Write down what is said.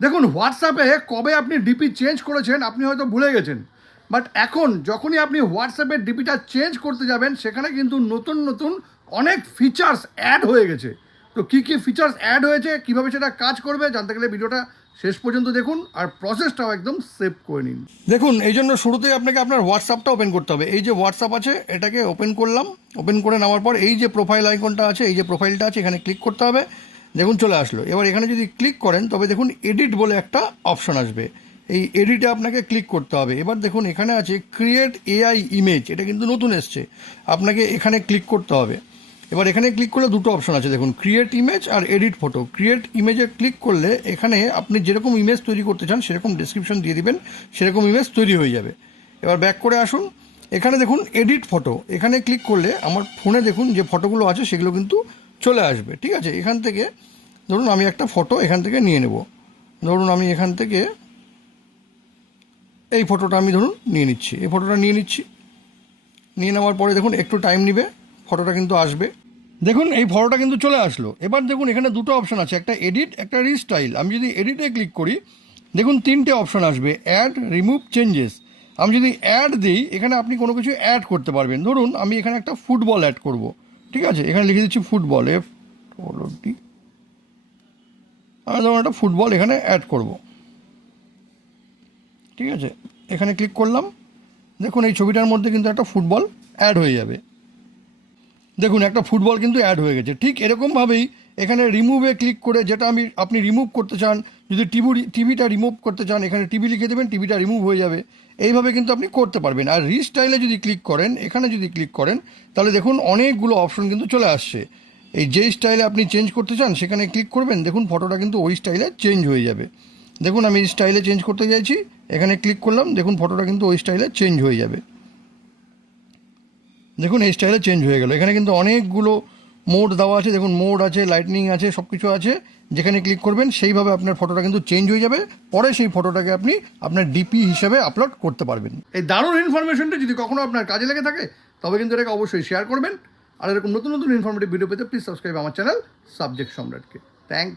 দেখুন, হোয়াটসঅ্যাপে কবে আপনি ডিপি চেঞ্জ করেছেন আপনি হয়তো ভুলে গেছেন, বাট এখন যখনই আপনি হোয়াটসঅ্যাপের ডিপিটা চেঞ্জ করতে যাবেন সেখানে কিন্তু নতুন নতুন অনেক ফিচার্স অ্যাড হয়ে গেছে। তো কী কী ফিচার্স অ্যাড হয়েছে, কীভাবে সেটা কাজ করবে জানতে গেলে ভিডিওটা শেষ পর্যন্ত দেখুন আর প্রসেসটাও একদম সেভ করে নিন। দেখুন, এই জন্য শুরুতেই আপনাকে আপনার হোয়াটসঅ্যাপটা ওপেন করতে হবে। এই যে হোয়াটসঅ্যাপ আছে এটাকে ওপেন করলাম। ওপেন করে নেওয়ার পর এই যে প্রোফাইল আইকনটা আছে, এই যে প্রোফাইলটা আছে এখানে ক্লিক করতে হবে। দেখুন চলে আসলো। এবার এখানে যদি ক্লিক করেন তবে দেখুন এডিট বলে একটা অপশন আসবে, এই এডিটে আপনাকে ক্লিক করতে হবে। এবার দেখুন এখানে আছে ক্রিয়েট এআই ইমেজ, এটা কিন্তু নতুন এসছে, আপনাকে এখানে ক্লিক করতে হবে। এবার এখানে ক্লিক করলে দুটো অপশন আছে দেখুন, ক্রিয়েট ইমেজ আর এডিট ফটো। ক্রিয়েট ইমেজে ক্লিক করলে এখানে আপনি যেরকম ইমেজ তৈরি করতে চান সেরকম ডেসক্রিপশন দিয়ে দিবেন, সেরকম ইমেজ তৈরি হয়ে যাবে। এবার ব্যাক করে আসুন, এখানে দেখুন এডিট ফটো, এখানে ক্লিক করলে আমার ফোনে দেখুন যে ফটোগুলো আছে সেগুলো কিন্তু চলে আসবে। ঠিক আছে, এখান থেকে ধরুন আমি একটা ফটো এখান থেকে নিয়ে নেব। ধরুন আমি এখান থেকে এই ফটোটা আমি ধরুন নিয়ে নিচ্ছি, এই ফটোটা নিয়ে নিচ্ছি। নিয়ে নেওয়ার পরে দেখুন একটু টাইম নেবে, ফটোটা কিন্তু আসবে। দেখুন এই ফটোটা কিন্তু চলে আসলো। এবার দেখুন এখানে দুটো অপশন আছে, একটা এডিট, একটা রিস্টাইল। আমি যদি এডিটে ক্লিক করি দেখুন তিনটে অপশন আসবে, অ্যাড, রিমুভ, চেঞ্জেস। আমি যদি অ্যাড দিই এখানে আপনি কোনো কিছু অ্যাড করতে পারবেন। ধরুন আমি এখানে একটা ফুটবল অ্যাড করব। ঠিক আছে, এখানে লিখে দিচ্ছি ফুটবল, FOOD। আমি ধরুন একটা ফুটবল এখানে অ্যাড করব। ঠিক আছে, এখানে ক্লিক করলাম। দেখুন এই ছবিটার মধ্যে কিন্তু একটা ফুটবল অ্যাড হয়ে যাবে। দেখুন একটা ফুটবল কিন্তু অ্যাড হয়ে গেছে। ঠিক এরকমভাবেই এখানে রিমুভে ক্লিক করে যেটা আপনি রিমুভ করতে চান, যদি টিভিটা রিমুভ করতে চান এখানে টিভি লিখে দেবেন, টিভিটা রিমুভ হয়ে যাবে। এইভাবে কিন্তু আপনি করতে পারবেন। আর রিস্টাইলে যদি ক্লিক করেন, এখানে যদি ক্লিক করেন তাহলে দেখুন অনেকগুলো অপশন কিন্তু চলে আসছে। এই যে স্টাইলে আপনি চেঞ্জ করতে চান সেখানে ক্লিক করবেন, দেখুন ফটোটা কিন্তু ওই স্টাইলে চেঞ্জ হয়ে যাবে। দেখুন আমি স্টাইলে চেঞ্জ করতে চাইছি, এখানে ক্লিক করলাম, দেখুন ফটোটা কিন্তু ওই স্টাইলে চেঞ্জ হয়ে যাবে। দেখুন এই স্টাইলে চেঞ্জ হয়ে গেল। এখানে কিন্তু অনেকগুলো মোড দেওয়া আছে, দেখুন মোড আছে, লাইটনিং আছে, সব কিছু আছে। যেখানে ক্লিক করবেন সেইভাবে আপনার ফটোটা কিন্তু চেঞ্জ হয়ে যাবে। পরে সেই ফটোটাকে আপনি আপনার ডিপি হিসেবে আপলোড করতে পারবেন। এই দারুণ ইনফরমেশনটা যদি কখনো আপনার কাজে লেগে থাকে তবে কিন্তু এটাকে অবশ্যই শেয়ার করবেন। আর এরকম নতুন নতুন ইনফরমেটিভ ভিডিও পেতে প্লিজ সাবস্ক্রাইব আমার চ্যানেল সাবজেক্ট সম্রাটকে। থ্যাংক